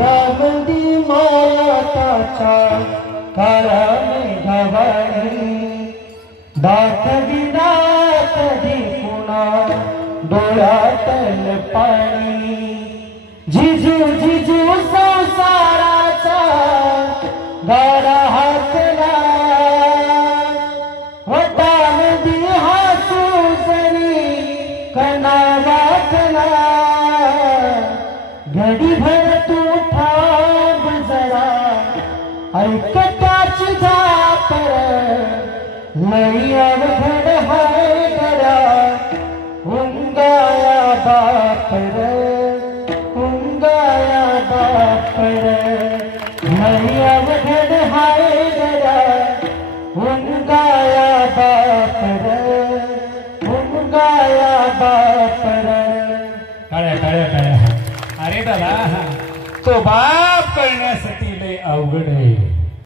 रामदी मायाताच्या काळाने घावाणी दात विना कधी पुन्हा डोळ्यातल पाणी जिजू जिजू संसाराचा गाडा हातला वटामध्ये हसू जरी कणा वाचला घडीभर तू थांब जरा ऐकताची जापर लई अवघड हाय गड्या उंगाया बापर उंगाया बापर लई अवघड हाय गड्या उंगाया बापर उंगाया बापर। टाळ्या टाळ्या टाळ्या। अरे दादा तो बाप करण्यासाठी लय अवघड आहे।